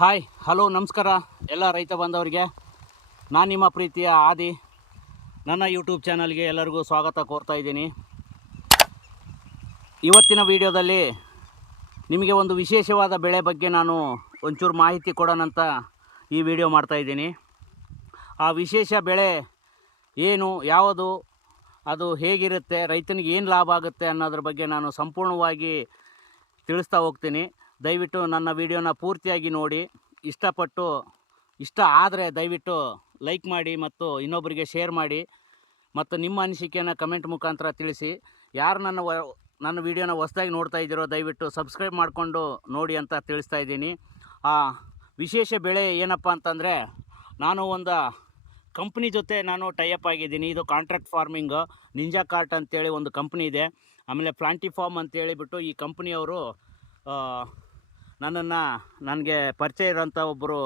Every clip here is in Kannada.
ಹಾಯ್ ಹಲೋ ನಮಸ್ಕಾರ ಎಲ್ಲ ರೈತ ಬಾಂಧವರಿಗೆ. ನಾನು ನಿಮ್ಮ ಪ್ರೀತಿಯ ಆದಿ. ನನ್ನ ಯೂಟ್ಯೂಬ್ ಚಾನಲ್ಗೆ ಎಲ್ಲರಿಗೂ ಸ್ವಾಗತ ಕೋರ್ತಾ ಇದ್ದೀನಿ. ಇವತ್ತಿನ ವಿಡಿಯೋದಲ್ಲಿ ನಿಮಗೆ ಒಂದು ವಿಶೇಷವಾದ ಬೆಳೆ ಬಗ್ಗೆ ನಾನು ಒಂಚೂರು ಮಾಹಿತಿ ಕೊಡೋಣಂತ ಈ ವಿಡಿಯೋ ಮಾಡ್ತಾಯಿದ್ದೀನಿ. ಆ ವಿಶೇಷ ಬೆಳೆ ಏನು, ಯಾವುದು, ಅದು ಹೇಗಿರುತ್ತೆ, ರೈತನಿಗೆ ಏನು ಲಾಭ ಆಗುತ್ತೆ ಅನ್ನೋದ್ರ ಬಗ್ಗೆ ನಾನು ಸಂಪೂರ್ಣವಾಗಿ ತಿಳಿಸ್ತಾ ಹೋಗ್ತೀನಿ. ದಯವಿಟ್ಟು ನನ್ನ ವಿಡಿಯೋನ ಪೂರ್ತಿಯಾಗಿ ನೋಡಿ. ಇಷ್ಟ ಆದರೆ ದಯವಿಟ್ಟು ಲೈಕ್ ಮಾಡಿ ಮತ್ತು ಇನ್ನೊಬ್ಬರಿಗೆ ಶೇರ್ ಮಾಡಿ ಮತ್ತು ನಿಮ್ಮ ಅನಿಸಿಕೆಯನ್ನು ಕಮೆಂಟ್ ಮುಖಾಂತರ ತಿಳಿಸಿ. ಯಾರು ನನ್ನ ವಿಡಿಯೋನ ಹೊಸದಾಗಿ ನೋಡ್ತಾ ಇದ್ದೀರೋ ದಯವಿಟ್ಟು ಸಬ್ಸ್ಕ್ರೈಬ್ ಮಾಡಿಕೊಂಡು ನೋಡಿ ಅಂತ ತಿಳಿಸ್ತಾ ಇದ್ದೀನಿ. ಆ ವಿಶೇಷ ಬೆಳೆ ಏನಪ್ಪ ಅಂತಂದರೆ, ನಾನು ಒಂದು ಕಂಪ್ನಿ ಜೊತೆ ನಾನು ಟೈಅಪ್ ಆಗಿದ್ದೀನಿ. ಇದು ಕಾಂಟ್ರಾಕ್ಟ್ ಫಾರ್ಮಿಂಗ್. ನಿಂಜಾ ಕಾರ್ಟ್ ಅಂತೇಳಿ ಒಂದು ಕಂಪ್ನಿ ಇದೆ. ಆಮೇಲೆ ಪ್ಲಾಂಟಿಫಾರ್ಮ್ ಅಂತೇಳಿಬಿಟ್ಟು ಈ ಕಂಪ್ನಿಯವರು ನನಗೆ ಪರಿಚಯ ಇರೋಂಥ ಒಬ್ಬರು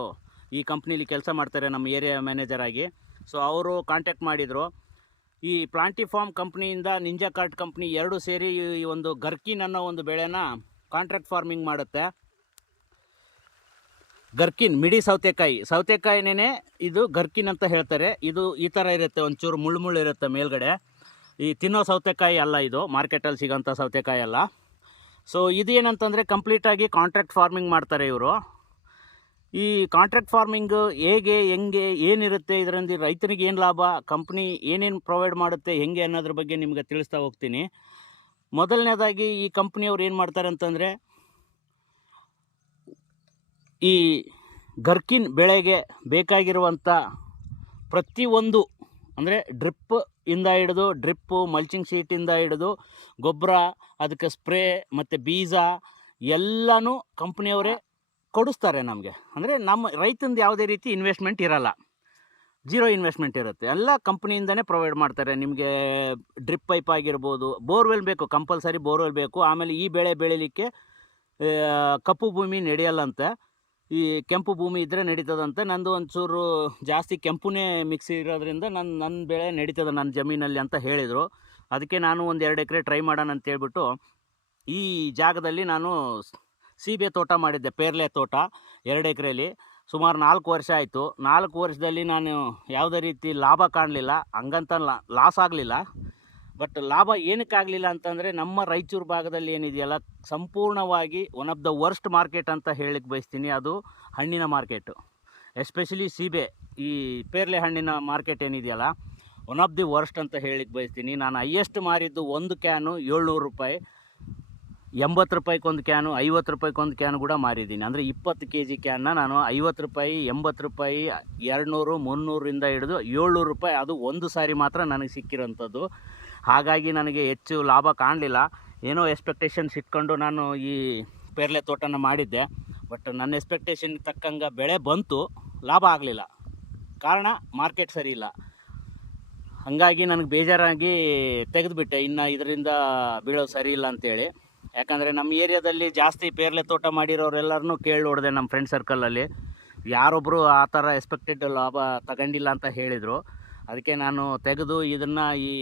ಈ ಕಂಪ್ನೀಲಿ ಕೆಲಸ ಮಾಡ್ತಾರೆ, ನಮ್ಮ ಏರಿಯಾ ಮ್ಯಾನೇಜರ್ ಆಗಿ. ಸೊ ಅವರು ಕಾಂಟ್ಯಾಕ್ಟ್ ಮಾಡಿದರು. ಈ ಪ್ಲಾಂಟಿಫಾರ್ಮ್ ಕಂಪ್ನಿಯಿಂದ ನಿಂಜಾ ಕಾರ್ಟ್ ಕಂಪ್ನಿ ಎರಡು ಸೇರಿ ಈ ಒಂದು ಗರ್ಕಿನ್ ಅನ್ನೋ ಒಂದು ಬೆಳೆನ ಕಾಂಟ್ರಾಕ್ಟ್ ಫಾರ್ಮಿಂಗ್ ಮಾಡುತ್ತೆ. ಗರ್ಕಿನ್ ಮಿಡಿ ಸೌತೆಕಾಯಿನೇ ಇದು ಗರ್ಕಿನ್ ಅಂತ ಹೇಳ್ತಾರೆ. ಇದು ಈ ಥರ ಇರುತ್ತೆ, ಒಂಚೂರು ಮುಳ್ಳು ಇರುತ್ತೆ ಮೇಲ್ಗಡೆ. ಈ ತಿನ್ನೋ ಸೌತೆಕಾಯಿ ಅಲ್ಲ, ಇದು ಮಾರ್ಕೆಟಲ್ಲಿ ಸಿಗೋಂಥ ಸೌತೆಕಾಯಿ ಅಲ್ಲ. ಸೊ ಇದೇನಂತಂದರೆ ಕಂಪ್ಲೀಟಾಗಿ ಕಾಂಟ್ರಾಕ್ಟ್ ಫಾರ್ಮಿಂಗ್ ಮಾಡ್ತಾರೆ ಇವರು. ಈ ಕಾಂಟ್ರಾಕ್ಟ್ ಫಾರ್ಮಿಂಗ್ ಹೆಂಗೆ ಏನಿರುತ್ತೆ, ಇದರಿಂದ ರೈತನಿಗೆ ಏನು ಲಾಭ, ಕಂಪ್ನಿ ಏನೇನು ಪ್ರೊವೈಡ್ ಮಾಡುತ್ತೆ, ಹೆಂಗೆ ಅನ್ನೋದ್ರ ಬಗ್ಗೆ ನಿಮಗೆ ತಿಳಿಸ್ತಾ ಹೋಗ್ತೀನಿ. ಮೊದಲನೇದಾಗಿ ಈ ಕಂಪ್ನಿಯವ್ರು ಏನು ಮಾಡ್ತಾರೆ ಅಂತಂದರೆ, ಈ ಗರ್ಕಿನ್ ಬೆಳೆಗೆ ಬೇಕಾಗಿರುವಂಥ ಪ್ರತಿಯೊಂದು ಅಂದರೆ ಡ್ರಿಪ್ಪು ಮಲ್ಚಿಂಗ್ ಶೀಟಿಂದ ಹಿಡಿದು ಗೊಬ್ಬರ, ಅದಕ್ಕೆ ಸ್ಪ್ರೇ ಮತ್ತು ಬೀಜ ಎಲ್ಲನೂ ಕಂಪ್ನಿಯವರೇ ಕೊಡಿಸ್ತಾರೆ ನಮಗೆ. ಅಂದರೆ ನಮ್ಮ ರೈತಂದು ಯಾವುದೇ ರೀತಿ ಇನ್ವೆಸ್ಟ್ಮೆಂಟ್ ಇರಲ್ಲ, ಜೀರೋ ಇನ್ವೆಸ್ಟ್ಮೆಂಟ್ ಇರುತ್ತೆ. ಎಲ್ಲ ಕಂಪ್ನಿಯಿಂದನೇ ಪ್ರೊವೈಡ್ ಮಾಡ್ತಾರೆ. ನಿಮಗೆ ಡ್ರಿಪ್ ಪೈಪ್ ಆಗಿರ್ಬೋದು, ಬೋರ್ವೆಲ್ ಬೇಕು, ಕಂಪಲ್ಸರಿ ಬೋರ್ವೆಲ್ ಬೇಕು. ಆಮೇಲೆ ಈ ಬೆಳೆ ಬೆಳೀಲಿಕ್ಕೆ ಕಪ್ಪು ಭೂಮಿ ನಡೆಯಲ್ಲಂತೆ, ಈ ಕೆಂಪು ಭೂಮಿ ಇದ್ದರೆ ನಡೀತದಂತೆ. ನಂದು ಒಂಚೂರು ಜಾಸ್ತಿ ಕೆಂಪುನೇ ಮಿಕ್ಸ್ ಇರೋದ್ರಿಂದ ನನ್ನ ಬೆಳೆ ನಡೀತದೆ ನನ್ನ ಜಮೀನಲ್ಲಿ ಅಂತ ಹೇಳಿದರು. ಅದಕ್ಕೆ ನಾನು ಒಂದು 2 ಎಕರೆ ಟ್ರೈ ಮಾಡೋಣ ಅಂತೇಳ್ಬಿಟ್ಟು ಈ ಜಾಗದಲ್ಲಿ ನಾನು ಸೀಬೆ ತೋಟ ಮಾಡಿದ್ದೆ, ಪೇರ್ಲೆ ತೋಟ 2 ಎಕರೆಯಲ್ಲಿ. ಸುಮಾರು 4 ವರ್ಷ ಆಯಿತು. 4 ವರ್ಷದಲ್ಲಿ ನಾನು ಯಾವುದೇ ರೀತಿ ಲಾಭ ಕಾಣಲಿಲ್ಲ, ಹಂಗಂತ ಲಾಸ್ ಆಗಲಿಲ್ಲ. ಬಟ್ ಲಾಭ ಏನಕ್ಕಾಗಲಿಲ್ಲ ಅಂತಂದರೆ, ನಮ್ಮ ರಾಯಚೂರು ಭಾಗದಲ್ಲಿ ಏನಿದೆಯಲ್ಲ, ಸಂಪೂರ್ಣವಾಗಿ one of the worst market ಅಂತ ಹೇಳಿಕ್ಕೆ ಬಯಸ್ತೀನಿ. ಅದು ಹಣ್ಣಿನ ಮಾರ್ಕೆಟು, ಎಸ್ಪೆಷಲಿ ಸೀಬೆ, ಈ ಪೇರ್ಲೆ ಹಣ್ಣಿನ ಮಾರ್ಕೆಟ್ ಏನಿದೆಯಲ್ಲ, ಒನ್ ಆಫ್ ದಿ ವರ್ಸ್ಟ್ ಅಂತ ಹೇಳಿಕ್ಕೆ ಬಯಸ್ತೀನಿ. ನಾನು ಹೈಯೆಸ್ಟ್ ಮಾರಿದ್ದು ಒಂದು ಕ್ಯಾನು 700 ರೂಪಾಯಿ, 80 ರೂಪಾಯಿಗೊಂದು ಕ್ಯಾನು, 50 ರೂಪಾಯಿಗೊಂದು ಕ್ಯಾನು ಕೂಡ ಮಾರಿದ್ದೀನಿ. ಅಂದರೆ 20 kg ಕ್ಯಾನ್ನ ನಾನು 50 ರೂಪಾಯಿ, 80 ರೂಪಾಯಿ, 200, 300ರಿಂದ ಹಿಡಿದು 700 ರೂಪಾಯಿ, ಅದು ಒಂದು ಸಾರಿ ಮಾತ್ರ ನನಗೆ ಸಿಕ್ಕಿರೋಂಥದ್ದು. ಹಾಗಾಗಿ ನನಗೆ ಹೆಚ್ಚು ಲಾಭ ಕಾಣಲಿಲ್ಲ. ಏನೋ ಎಕ್ಸ್ಪೆಕ್ಟೇಷನ್ಸ್ ಇಟ್ಕೊಂಡು ನಾನು ಈ ಪೇರ್ಲೆ ತೋಟನ ಮಾಡಿದ್ದೆ. ಬಟ್ ನನ್ನ ಎಕ್ಸ್ಪೆಕ್ಟೇಷನ್ಗೆ ತಕ್ಕಂಗೆ ಬೆಳೆ ಬಂತು, ಲಾಭ ಆಗಲಿಲ್ಲ. ಕಾರಣ ಮಾರ್ಕೆಟ್ ಸರಿ ಇಲ್ಲ. ಹಾಗಾಗಿ ನನಗೆ ಬೇಜಾರಾಗಿ ತೆಗೆದುಬಿಟ್ಟೆ, ಇನ್ನು ಇದರಿಂದ ಬೀಳೋದು ಸರಿ ಇಲ್ಲ ಅಂತೇಳಿ. ಯಾಕಂದರೆ ನಮ್ಮ ಏರಿಯಾದಲ್ಲಿ ಜಾಸ್ತಿ ಪೇರ್ಲೆ ತೋಟ ಮಾಡಿರೋರೆಲ್ಲರನ್ನೂ ಕೇಳಿ ನೋಡಿದೆ ನಮ್ಮ ಫ್ರೆಂಡ್ ಸರ್ಕಲಲ್ಲಿ. ಯಾರೊಬ್ಬರು ಆ ಥರ ಎಕ್ಸ್ಪೆಕ್ಟೆಡ್ ಲಾಭ ತಗೊಂಡಿಲ್ಲ ಅಂತ ಹೇಳಿದರು. ಅದಕ್ಕೆ ನಾನು ತೆಗೆದು ಇದನ್ನು ಈ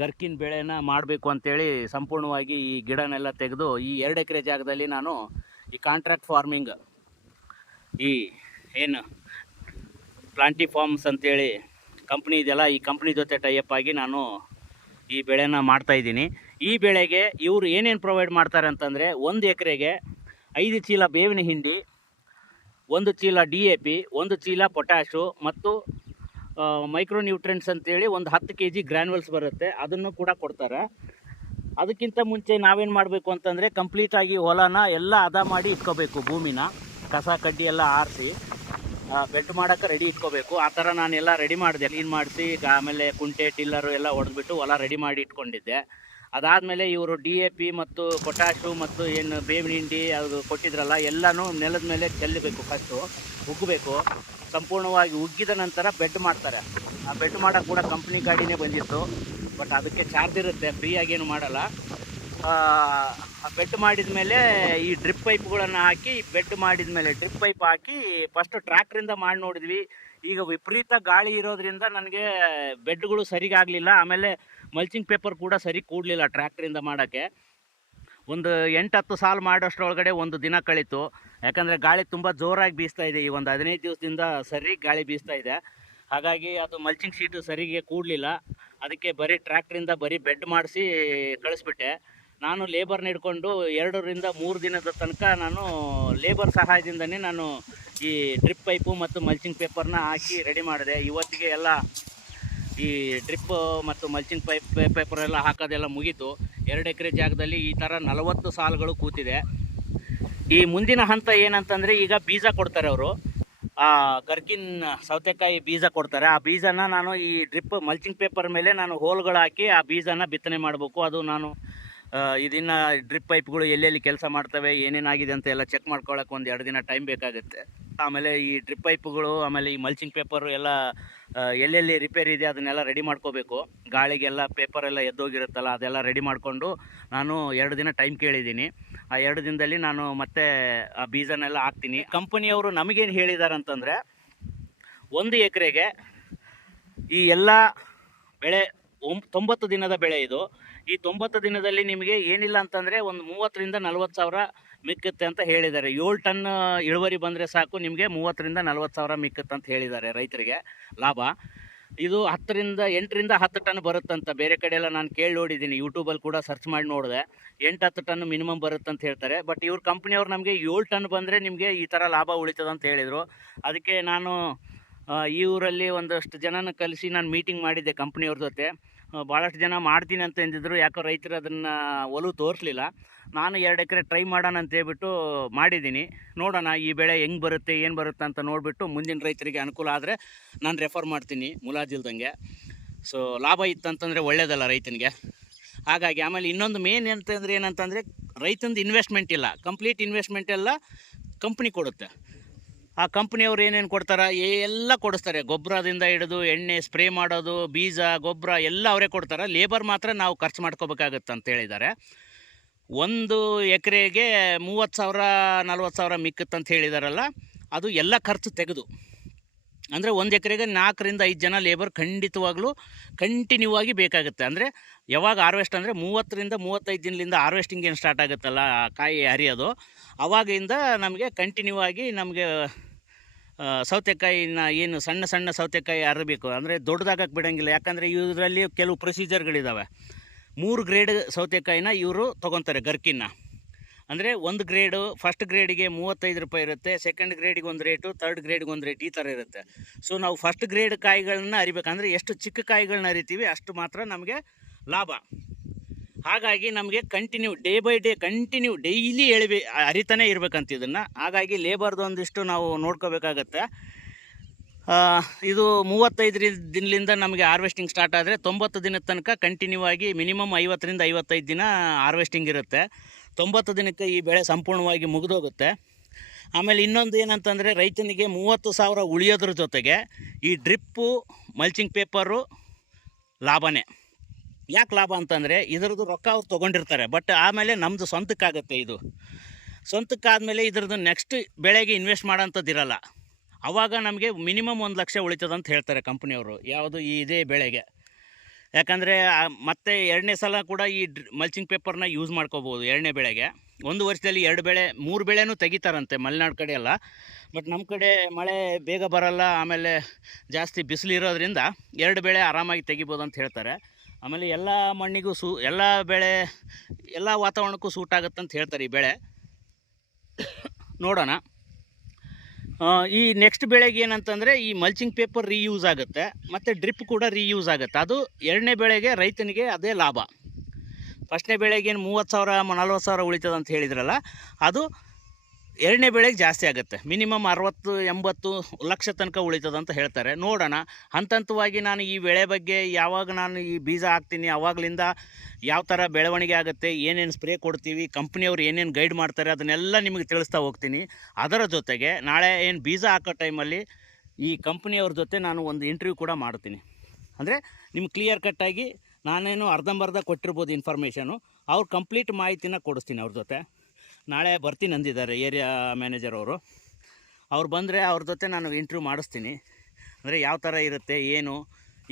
ಗರ್ಕಿನ್ ಬೆಳೆನ ಮಾಡಬೇಕು ಅಂತೇಳಿ ಸಂಪೂರ್ಣವಾಗಿ ಈ ಗಿಡನೆಲ್ಲ ತೆಗೆದು ಈ 2 ಎಕರೆ ಜಾಗದಲ್ಲಿ ನಾನು ಈ ಕಾಂಟ್ರಾಕ್ಟ್ ಫಾರ್ಮಿಂಗ್, ಈ ಏನು ಪ್ಲಾಂಟಿಫಾರ್ಮ್ಸ್ ಅಂತೇಳಿ ಕಂಪ್ನಿ ಇದೆಯಲ್ಲ, ಈ ಕಂಪ್ನಿ ಜೊತೆ ಟೈಅಪ್ ಆಗಿ ನಾನು ಈ ಬೆಳೆನ ಮಾಡ್ತಾಯಿದ್ದೀನಿ. ಈ ಬೆಳೆಗೆ ಇವರು ಏನೇನು ಪ್ರೊವೈಡ್ ಮಾಡ್ತಾರೆ ಅಂತಂದರೆ, 1 ಎಕರೆಗೆ 5 ಚೀಲ ಬೇವಿನ ಹಿಂಡಿ, 1 ಚೀಲ DAP, 1 ಚೀಲ ಪೊಟ್ಯಾಶು ಮತ್ತು ಮೈಕ್ರೋ ನ್ಯೂಟ್ರೆಂಟ್ಸ್ ಅಂತೇಳಿ ಒಂದು 10 kg ಗ್ರ್ಯಾನ್ಯುವಲ್ಸ್ ಬರುತ್ತೆ, ಅದನ್ನು ಕೂಡ ಕೊಡ್ತಾರೆ. ಅದಕ್ಕಿಂತ ಮುಂಚೆ ನಾವೇನು ಮಾಡಬೇಕು ಅಂತಂದರೆ, ಕಂಪ್ಲೀಟಾಗಿ ಹೊಲನ ಎಲ್ಲ ಹದ ಮಾಡಿ ಇಟ್ಕೋಬೇಕು. ಭೂಮಿನ ಕಸ ಕಡ್ಡಿ ಎಲ್ಲ ಆರಿಸಿ ಬೆಡ್ ಮಾಡೋಕ್ಕೆ ರೆಡಿ ಇಟ್ಕೋಬೇಕು. ಆ ಥರ ನಾನೆಲ್ಲ ರೆಡಿ ಮಾಡಿದೆ, ಕ್ಲೀನ್ ಮಾಡಿಸಿ, ಆಮೇಲೆ ಕುಂಟೆ ಟಿಲ್ಲರು ಎಲ್ಲ ಹೊಡೆದ್ಬಿಟ್ಟು ಹೊಲ ರೆಡಿ ಮಾಡಿ ಇಟ್ಕೊಂಡಿದ್ದೆ. ಅದಾದಮೇಲೆ ಇವರು DAP ಮತ್ತು ಪೊಟ್ಯಾಶು ಮತ್ತು ಏನು ಬೇವಿನ ಹಿಂಡಿ ಅದು ಕೊಟ್ಟಿದ್ರಲ್ಲ, ಎಲ್ಲನೂ ನೆಲದ ಮೇಲೆ ಚೆಲ್ಲಬೇಕು. ಫಸ್ಟು ಉಗ್ಗಬೇಕು. ಸಂಪೂರ್ಣವಾಗಿ ಉಗ್ಗಿದ ನಂತರ ಬೆಡ್ ಮಾಡ್ತಾರೆ. ಆ ಬೆಡ್ ಮಾಡೋಕ್ಕೆ ಕೂಡ ಕಂಪ್ನಿ ಗಾಡಿನೇ ಬಂದಿತ್ತು. ಬಟ್ ಅದಕ್ಕೆ ಚಾರ್ಜ್ ಇರುತ್ತೆ, ಫ್ರೀಯಾಗೇನು ಮಾಡಲ್ಲ. ಬೆಡ್ ಮಾಡಿದ ಮೇಲೆ ಈ ಡ್ರಿಪ್ ಪೈಪ್ಗಳನ್ನು ಹಾಕಿ, ಬೆಡ್ ಮಾಡಿದ ಮೇಲೆ ಡ್ರಿಪ್ ಪೈಪ್ ಹಾಕಿ ಫಸ್ಟು ಟ್ರ್ಯಾಕ್ಟ್ರಿಂದ ಮಾಡಿ ನೋಡಿದ್ವಿ. ಈಗ ವಿಪರೀತ ಗಾಳಿ ಇರೋದ್ರಿಂದ ನನಗೆ ಬೆಡ್ಗಳು ಸರಿಗಾಗಲಿಲ್ಲ. ಆಮೇಲೆ ಮಲ್ಚಿಂಗ್ ಪೇಪರ್ ಕೂಡ ಸರಿ ಕೂಡಲಿಲ್ಲ ಟ್ರ್ಯಾಕ್ಟ್ರಿಂದ ಮಾಡೋಕ್ಕೆ. ಒಂದು 8-10 ಸಾಲು ಮಾಡೋಷ್ಟರೊಳಗಡೆ ಒಂದು ದಿನ ಕಳೀತು. ಯಾಕಂದರೆ ಗಾಳಿ ತುಂಬ ಜೋರಾಗಿ ಬೀಸ್ತಾ ಇದೆ. ಈ ಒಂದು 15 ದಿವಸದಿಂದ ಸರಿ ಗಾಳಿ ಬೀಸ್ತಾ ಇದೆ. ಹಾಗಾಗಿ ಅದು ಮಲ್ಚಿಂಗ್ ಶೀಟು ಸರಿಗೆ ಕೂಡಲಿಲ್ಲ. ಅದಕ್ಕೆ ಬರೀ ಟ್ರ್ಯಾಕ್ಟ್ರಿಂದ ಬರೀ ಬೆಡ್ ಮಾಡಿಸಿ ಕಳಿಸ್ಬಿಟ್ಟೆ. ನಾನು ಲೇಬರ್ನ ಹಿಡ್ಕೊಂಡು 2ರಿಂದ 3 ದಿನದ ತನಕ ನಾನು ಲೇಬರ್ ಸಹಾಯದಿಂದನೇ ನಾನು ಈ ಡ್ರಿಪ್ ಪೈಪು ಮತ್ತು ಮಲ್ಚಿಂಗ್ ಪೇಪರ್ನ ಹಾಕಿ ರೆಡಿ ಮಾಡಿದೆ. ಇವತ್ತಿಗೆ ಎಲ್ಲ ಈ ಡ್ರಿಪ್ ಮತ್ತು ಮಲ್ಚಿಂಗ್ ಪೇಪರ್ ಎಲ್ಲ ಹಾಕೋದೆಲ್ಲ ಮುಗೀತು. 2 ಎಕರೆ ಜಾಗದಲ್ಲಿ ಈ ಥರ 40 ಸಾಲುಗಳು ಕೂತಿದೆ. ಈ ಮುಂದಿನ ಹಂತ ಏನಂತಂದರೆ, ಈಗ ಬೀಜ ಕೊಡ್ತಾರೆ ಅವರು, ಆ ಗರ್ಕಿನ್ ಸೌತೆಕಾಯಿ ಬೀಜ ಕೊಡ್ತಾರೆ. ಆ ಬೀಜನ ನಾನು ಈ ಡ್ರಿಪ್ ಮಲ್ಚಿಂಗ್ ಪೇಪರ್ ಮೇಲೆ ನಾನು ಹೋಲ್ಗಳು ಹಾಕಿ ಆ ಬೀಜನ ಬಿತ್ತನೆ ಮಾಡಬೇಕು. ಅದು ನಾನು ಇದನ್ನು ಡ್ರಿಪ್ ಪೈಪ್ಗಳು ಎಲ್ಲೆಲ್ಲಿ ಕೆಲಸ ಮಾಡ್ತವೆ, ಏನೇನಾಗಿದೆ ಅಂತ ಎಲ್ಲ ಚೆಕ್ ಮಾಡ್ಕೊಳ್ಳೋಕೆ 1-2 ದಿನ ಟೈಮ್ ಬೇಕಾಗುತ್ತೆ. ಆಮೇಲೆ ಈ ಡ್ರಿಪ್ ಪೈಪ್ಗಳು, ಆಮೇಲೆ ಈ ಮಲ್ಚಿಂಗ್ ಪೇಪರು ಎಲ್ಲ ಎಲ್ಲೆಲ್ಲಿ ರಿಪೇರಿ ಇದೆ ಅದನ್ನೆಲ್ಲ ರೆಡಿ ಮಾಡ್ಕೋಬೇಕು. ಗಾಳಿಗೆಲ್ಲ ಪೇಪರೆಲ್ಲ ಎದ್ದೋಗಿರುತ್ತಲ್ಲ, ಅದೆಲ್ಲ ರೆಡಿ ಮಾಡಿಕೊಂಡು ನಾನು 2 ದಿನ ಟೈಮ್ ಕೇಳಿದ್ದೀನಿ. ಆ 2 ದಿನದಲ್ಲಿ ನಾನು ಮತ್ತೆ ಆ ಬೀಜನೆಲ್ಲ ಹಾಕ್ತೀನಿ. ಕಂಪನಿಯವರು ನಮಗೇನು ಹೇಳಿದ್ದಾರೆ ಅಂತಂದರೆ, 1 ಎಕರೆಗೆ ಈ ಎಲ್ಲ ಬೆಳೆ 90 ದಿನದ ಬೆಳೆ ಇದು. ಈ 90 ದಿನದಲ್ಲಿ ನಿಮಗೆ ಏನಿಲ್ಲ ಅಂತಂದರೆ ಒಂದು 30ರಿಂದ 40 ಸಾವಿರ ಮಿಕ್ಕುತ್ತೆ ಅಂತ ಹೇಳಿದ್ದಾರೆ. 7 ಟನ್ ಇಳುವರಿ ಬಂದರೆ ಸಾಕು, ನಿಮಗೆ 30ರಿಂದ 40 ಸಾವಿರ ಮಿಕ್ಕುತ್ತೆ ಅಂತ ಹೇಳಿದ್ದಾರೆ ರೈತರಿಗೆ ಲಾಭ. ಇದು 8ರಿಂದ 10 ಟನ್ ಬರುತ್ತಂತ. ಬೇರೆ ಕಡೆ ಎಲ್ಲ ನಾನು ಕೇಳಿ ನೋಡಿದ್ದೀನಿ, ಯೂಟ್ಯೂಬಲ್ಲಿ ಕೂಡ ಸರ್ಚ್ ಮಾಡಿ ನೋಡಿದೆ. 8-10 ಟನ್ ಮಿನಿಮಮ್ ಬರುತ್ತಂತ ಹೇಳ್ತಾರೆ. ಬಟ್ ಇವ್ರ ಕಂಪ್ನಿಯವ್ರು ನಮಗೆ 7 ಟನ್ ಬಂದರೆ ನಿಮಗೆ ಈ ಥರ ಲಾಭ ಉಳಿತದಂತ ಹೇಳಿದರು. ಅದಕ್ಕೆ ನಾನು ಈ ಊರಲ್ಲಿ ಒಂದಷ್ಟು ಜನನ ಕಲಿಸಿ ನಾನು ಮೀಟಿಂಗ್ ಮಾಡಿದ್ದೆ ಕಂಪ್ನಿಯವ್ರ ಜೊತೆ. ಭಾಳಷ್ಟು ಜನ ಮಾಡ್ತೀನಿ ಅಂತ ಅಂದಿದ್ರು. ಯಾಕೋ ರೈತರು ಅದನ್ನು ಒಲವು ತೋರಿಸಲಿಲ್ಲ. ನಾನು 2 ಎಕರೆ ಟ್ರೈ ಮಾಡೋಣ ಅಂತ ಹೇಳ್ಬಿಟ್ಟು ಮಾಡಿದ್ದೀನಿ. ನೋಡೋಣ ಈ ಬೆಳೆ ಹೆಂಗೆ ಬರುತ್ತೆ, ಏನು ಬರುತ್ತೆ ಅಂತ ನೋಡಿಬಿಟ್ಟು ಮುಂದಿನ ರೈತರಿಗೆ ಅನುಕೂಲ ಆದರೆ ನಾನು ರೆಫರ್ ಮಾಡ್ತೀನಿ ಮುಲಾಜಿಲ್ದಂಗೆ. ಸೊ ಲಾಭ ಇತ್ತಂತಂದರೆ ಒಳ್ಳೆಯದಲ್ಲ ರೈತನಿಗೆ. ಹಾಗಾಗಿ ಆಮೇಲೆ ಇನ್ನೊಂದು ಮೇನ್ ಅಂತಂದರೆ ಏನಂತಂದರೆ, ರೈತಂದು ಇನ್ವೆಸ್ಟ್ಮೆಂಟ್ ಇಲ್ಲ, ಕಂಪ್ಲೀಟ್ ಇನ್ವೆಸ್ಟ್ಮೆಂಟ್ ಎಲ್ಲ ಕಂಪ್ನಿ ಕೊಡುತ್ತೆ. ಆ ಕಂಪ್ನಿಯವ್ರು ಏನೇನು ಕೊಡ್ತಾರೆ ಎಲ್ಲ ಕೊಡಿಸ್ತಾರೆ. ಗೊಬ್ಬರದಿಂದ ಹಿಡಿದು ಎಣ್ಣೆ ಸ್ಪ್ರೇ ಮಾಡೋದು, ಬೀಜ, ಗೊಬ್ಬರ ಎಲ್ಲ ಅವರೇ ಕೊಡ್ತಾರೆ. ಲೇಬರ್ ಮಾತ್ರ ನಾವು ಖರ್ಚು ಮಾಡ್ಕೋಬೇಕಾಗತ್ತೆ ಅಂತ ಹೇಳಿದ್ದಾರೆ. 1 ಎಕರೆಗೆ 30,000-40 ಸಾವಿರ ಮಿಕ್ಕುತ್ತಂತ ಹೇಳಿದಾರಲ್ಲ, ಅದು ಎಲ್ಲ ಖರ್ಚು ತೆಗೆದು. ಅಂದರೆ 1 ಎಕರೆಗೆ 4ರಿಂದ 5 ಜನ ಲೇಬರ್ ಖಂಡಿತವಾಗ್ಲೂ ಕಂಟಿನ್ಯೂ ಆಗಿ ಬೇಕಾಗುತ್ತೆ. ಅಂದರೆ ಯಾವಾಗ ಹಾರ್ವೆಸ್ಟ್ ಅಂದರೆ 30ರಿಂದ 35 ದಿನದಿಂದ ಹಾರ್ವೆಸ್ಟಿಂಗ್ ಏನು ಸ್ಟಾರ್ಟ್ ಆಗುತ್ತಲ್ಲ, ಕಾಯಿ ಹರಿಯೋದು, ಅವಾಗಿಂದ ನಮಗೆ ಕಂಟಿನ್ಯೂ ಆಗಿ ನಮಗೆ ಸೌತೆಕಾಯಿನ ಏನು ಸಣ್ಣ ಸಣ್ಣ ಸೌತೆಕಾಯಿ ಹರಬೇಕು. ಅಂದರೆ ದೊಡ್ಡದಾಗಕ್ಕೆ ಬಿಡೋಂಗಿಲ್ಲ. ಯಾಕಂದರೆ ಇದರಲ್ಲಿ ಕೆಲವು ಪ್ರೊಸೀಜರ್ಗಳಿದ್ದಾವೆ. 3 ಗ್ರೇಡ್ ಸೌತೆಕಾಯಿನ ಇವರು ತೊಗೊತಾರೆ ಗರ್ಕಿನ್ನ. ಅಂದರೆ 1 ಗ್ರೇಡು, ಫಸ್ಟ್ ಗ್ರೇಡಿಗೆ 35 ರೂಪಾಯಿ ಇರುತ್ತೆ, ಸೆಕೆಂಡ್ ಗ್ರೇಡಿಗೆ ಒಂದು ರೇಟು, ಥರ್ಡ್ ಗ್ರೇಡ್ಗೆ ಒಂದು ರೇಟ್, ಈ ಥರ ಇರುತ್ತೆ. ಸೊ ನಾವು ಫಸ್ಟ್ ಗ್ರೇಡ್ ಕಾಯಿಗಳನ್ನ ಹರಿಬೇಕಂದ್ರೆ ಎಷ್ಟು ಚಿಕ್ಕ ಕಾಯಿಗಳನ್ನ ಹರಿತೀವಿ ಅಷ್ಟು ಮಾತ್ರ ನಮಗೆ ಲಾಭ. ಹಾಗಾಗಿ ನಮಗೆ continue day by day continue daily ಹರಿತಾನೆ ಇರಬೇಕಂತ ಇದನ್ನು. ಹಾಗಾಗಿ ಲೇಬರ್ದು ಒಂದಿಷ್ಟು ನಾವು ನೋಡ್ಕೋಬೇಕಾಗತ್ತೆ. ಇದು 35 ದಿನದಿಂದ ನಮಗೆ ಹಾರ್ವೆಸ್ಟಿಂಗ್ ಸ್ಟಾರ್ಟ್ ಆದರೆ 90 ದಿನದ ತನಕ ಕಂಟಿನ್ಯೂ ಆಗಿ ಮಿನಿಮಮ್ 50ರಿಂದ 55 ದಿನ ಹಾರ್ವೆಸ್ಟಿಂಗ್ ಇರುತ್ತೆ. 90 ದಿನಕ್ಕೆ ಈ ಬೆಳೆ ಸಂಪೂರ್ಣವಾಗಿ ಮುಗಿದೋಗುತ್ತೆ. ಆಮೇಲೆ ಇನ್ನೊಂದು ಏನಂತಂದರೆ, ರೈತನಿಗೆ 30,000 ಉಳಿಯೋದ್ರ ಜೊತೆಗೆ ಈ ಡ್ರಿಪ್ಪು ಮಲ್ಚಿಂಗ್ ಪೇಪರು ಲಾಭನೇ. ಯಾಕೆ ಲಾಭ ಅಂತಂದರೆ, ಇದರದ್ದು ರೊಕ್ಕ ಅವ್ರು ತೊಗೊಂಡಿರ್ತಾರೆ, ಬಟ್ ಆಮೇಲೆ ನಮ್ಮದು ಸ್ವಂತಕ್ಕಾಗುತ್ತೆ. ಇದು ಸ್ವಂತಕ್ಕಾದಮೇಲೆ ಇದ್ರದ್ದು ನೆಕ್ಸ್ಟ್ ಬೆಳೆಗೆ ಇನ್ವೆಸ್ಟ್ ಮಾಡೋಂಥದ್ದಿರಲ್ಲ. ಆವಾಗ ನಮಗೆ ಮಿನಿಮಮ್ 1 ಲಕ್ಷ ಉಳಿತದಂತ ಹೇಳ್ತಾರೆ ಕಂಪ್ನಿಯವರು, ಯಾವುದು ಇದೇ ಬೆಳೆಗೆ. ಯಾಕಂದರೆ ಮತ್ತೆ 2ನೇ ಸಲ ಕೂಡ ಈ ಮಲ್ಚಿಂಗ್ ಪೇಪರ್ನ ಯೂಸ್ ಮಾಡ್ಕೋಬೋದು 2ನೇ ಬೆಳೆಗೆ. 1 ವರ್ಷದಲ್ಲಿ 2 ಬೆಳೆ 3 ಬೆಳೆನೂ ತೆಗಿತಾರಂತೆ ಮಲೆನಾಡು ಕಡೆ ಎಲ್ಲ. ಬಟ್ ನಮ್ಮ ಕಡೆ ಮಳೆ ಬೇಗ ಬರಲ್ಲ, ಆಮೇಲೆ ಜಾಸ್ತಿ ಬಿಸಿಲು ಇರೋದ್ರಿಂದ 2 ಬೆಳೆ ಆರಾಮಾಗಿ ತೆಗಿಬೋದು ಅಂತ ಹೇಳ್ತಾರೆ. ಆಮೇಲೆ ಎಲ್ಲ ಮಣ್ಣಿಗೂ ಎಲ್ಲ ಬೆಳೆ ಎಲ್ಲ ವಾತಾವರಣಕ್ಕೂ ಸೂಟ್ ಆಗುತ್ತಂತ ಹೇಳ್ತಾರೆ ಈ ಬೆಳೆ. ನೋಡೋಣ. ಈ ನೆಕ್ಸ್ಟ್ ಬೆಳೆಗೆ ಏನಂತಂದರೆ, ಈ ಮಲ್ಚಿಂಗ್ ಪೇಪರ್ ರೀಯೂಸ್ ಆಗುತ್ತೆ ಮತ್ತು ಡ್ರಿಪ್ ಕೂಡ ರೀಯೂಸ್ ಆಗುತ್ತೆ. ಅದು 2ನೇ ಬೆಳೆಗೆ ರೈತನಿಗೆ ಅದೇ ಲಾಭ. ಫಸ್ಟ್ನೇ ಬೆಳೆಗೆ 30,000-40,000 ಉಳಿತದೆ ಅಂತ ಹೇಳಿದ್ರಲ್ಲ, ಅದು 2ನೇ ಬೆಳೆಗೆ ಜಾಸ್ತಿ ಆಗುತ್ತೆ. ಮಿನಿಮಮ್ 60-80 ಲಕ್ಷ ತನಕ ಉಳಿತದೆ ಅಂತ ಹೇಳ್ತಾರೆ. ನೋಡೋಣ. ಹಂತವಾಗಿ ನಾನು ಈ ಬೆಳೆ ಬಗ್ಗೆ ಯಾವಾಗ ನಾನು ಈ ಬೀಜ ಹಾಕ್ತೀನಿ ಆವಾಗಲಿಂದ ಯಾವ ಥರ ಬೆಳವಣಿಗೆ ಆಗುತ್ತೆ, ಏನೇನು ಸ್ಪ್ರೇ ಕೊಡ್ತೀವಿ, ಕಂಪ್ನಿಯವ್ರು ಏನೇನು ಗೈಡ್ ಮಾಡ್ತಾರೆ, ಅದನ್ನೆಲ್ಲ ನಿಮಗೆ ತಿಳಿಸ್ತಾ ಹೋಗ್ತೀನಿ. ಅದರ ಜೊತೆಗೆ ನಾಳೆ ಏನು ಬೀಜ ಹಾಕೋ ಟೈಮಲ್ಲಿ ಈ ಕಂಪ್ನಿಯವ್ರ ಜೊತೆ ನಾನು ಒಂದು ಇಂಟರ್ವ್ಯೂ ಕೂಡ ಮಾಡ್ತೀನಿ. ಅಂದರೆ ನಿಮ್ಗೆ ಕ್ಲಿಯರ್ ಕಟ್ಟಾಗಿ ನಾನೇನು ಅರ್ಧಂಬರ್ಧ ಕೊಟ್ಟಿರ್ಬೋದು ಇನ್ಫಾರ್ಮೇಷನು, ಅವ್ರು ಕಂಪ್ಲೀಟ್ ಮಾಹಿತಿನ ಕೊಡಿಸ್ತೀನಿ ಅವ್ರ ಜೊತೆ. ನಾಳೆ ಬರ್ತೀನಿ ಅಂದಿದ್ದಾರೆ ಏರಿಯಾ ಮ್ಯಾನೇಜರ್ ಅವರು. ಅವ್ರು ಬಂದರೆ ಅವ್ರ ಜೊತೆ ನಾನು ಇಂಟರ್ವ್ಯೂ ಮಾಡಿಸ್ತೀನಿ. ಅಂದರೆ ಯಾವ ಥರ ಇರುತ್ತೆ, ಏನು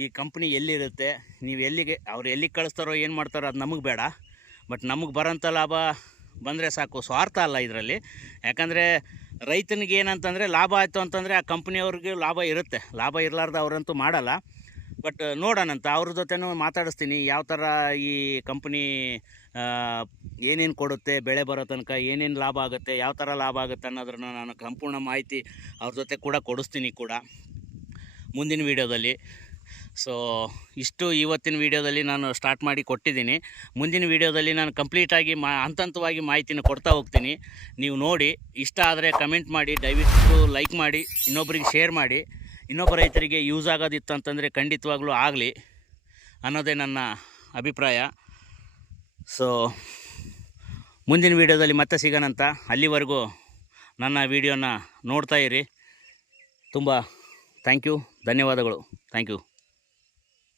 ಈ ಕಂಪ್ನಿ ಎಲ್ಲಿರುತ್ತೆ, ನೀವು ಎಲ್ಲಿಗೆ ಅವ್ರು ಎಲ್ಲಿಗೆ ಕಳಿಸ್ತಾರೋ ಏನು ಮಾಡ್ತಾರೋ ಅದು ನಮಗೆ ಬೇಡ. ಬಟ್ ನಮಗೆ ಬರೋಂಥ ಲಾಭ ಬಂದರೆ ಸಾಕು, ಸ್ವಾರ್ಥ ಅಲ್ಲ ಇದರಲ್ಲಿ. ಯಾಕಂದರೆ ರೈತನಿಗೆ ಏನಂತಂದರೆ ಲಾಭ ಆಯಿತು ಅಂತಂದರೆ ಆ ಕಂಪ್ನಿಯವ್ರಿಗೆ ಲಾಭ ಇರುತ್ತೆ, ಲಾಭ ಇರಲಾರ್ದು ಅವರಂತೂ ಮಾಡಲ್ಲ. ಬಟ್ ನೋಡೋಣಂತ ಅವ್ರ ಜೊತೆನೂ ಮಾತಾಡಿಸ್ತೀನಿ, ಯಾವ ಥರ ಈ ಕಂಪ್ನಿ ಏನೇನು ಕೊಡುತ್ತೆ, ಬೆಳೆ ಬರೋ ತನಕ ಏನೇನು ಲಾಭ ಆಗುತ್ತೆ, ಯಾವ ಥರ ಲಾಭ ಆಗುತ್ತೆ ಅನ್ನೋದ್ರನ್ನ ನಾನು ಸಂಪೂರ್ಣ ಮಾಹಿತಿ ಅವ್ರ ಜೊತೆ ಕೂಡ ಕೊಡಿಸ್ತೀನಿ ಕೂಡ ಮುಂದಿನ ವೀಡಿಯೋದಲ್ಲಿ. ಸೊ ಇಷ್ಟು ಇವತ್ತಿನ ವೀಡಿಯೋದಲ್ಲಿ ನಾನು ಸ್ಟಾರ್ಟ್ ಮಾಡಿ ಕೊಟ್ಟಿದ್ದೀನಿ. ಮುಂದಿನ ವೀಡಿಯೋದಲ್ಲಿ ನಾನು ಕಂಪ್ಲೀಟಾಗಿ ಹಂತ ಹಂತವಾಗಿ ಮಾಹಿತಿನ ಕೊಡ್ತಾ ಹೋಗ್ತೀನಿ. ನೀವು ನೋಡಿ ಇಷ್ಟ ಆದರೆ ಕಮೆಂಟ್ ಮಾಡಿ, ದಯವಿಟ್ಟು ಲೈಕ್ ಮಾಡಿ, ಇನ್ನೊಬ್ಬರಿಗೆ ಶೇರ್ ಮಾಡಿ. ಇನ್ನೊಬ್ಬ ರೈತರಿಗೆ ಯೂಸ್ ಆಗೋದಿತ್ತು ಅಂತಂದರೆ ಖಂಡಿತವಾಗ್ಲೂ ಆಗಲಿ ಅನ್ನೋದೇ ನನ್ನ ಅಭಿಪ್ರಾಯ. ಸೊ ಮುಂದಿನ ವೀಡಿಯೋದಲ್ಲಿ ಮತ್ತೆ ಸಿಗೋಣಂತ. ಅಲ್ಲಿವರೆಗೂ ನನ್ನ ವೀಡಿಯೋನ ನೋಡ್ತಾ ಇರಿ. ತುಂಬ ಥ್ಯಾಂಕ್ ಯು, ಧನ್ಯವಾದಗಳು. Thank you.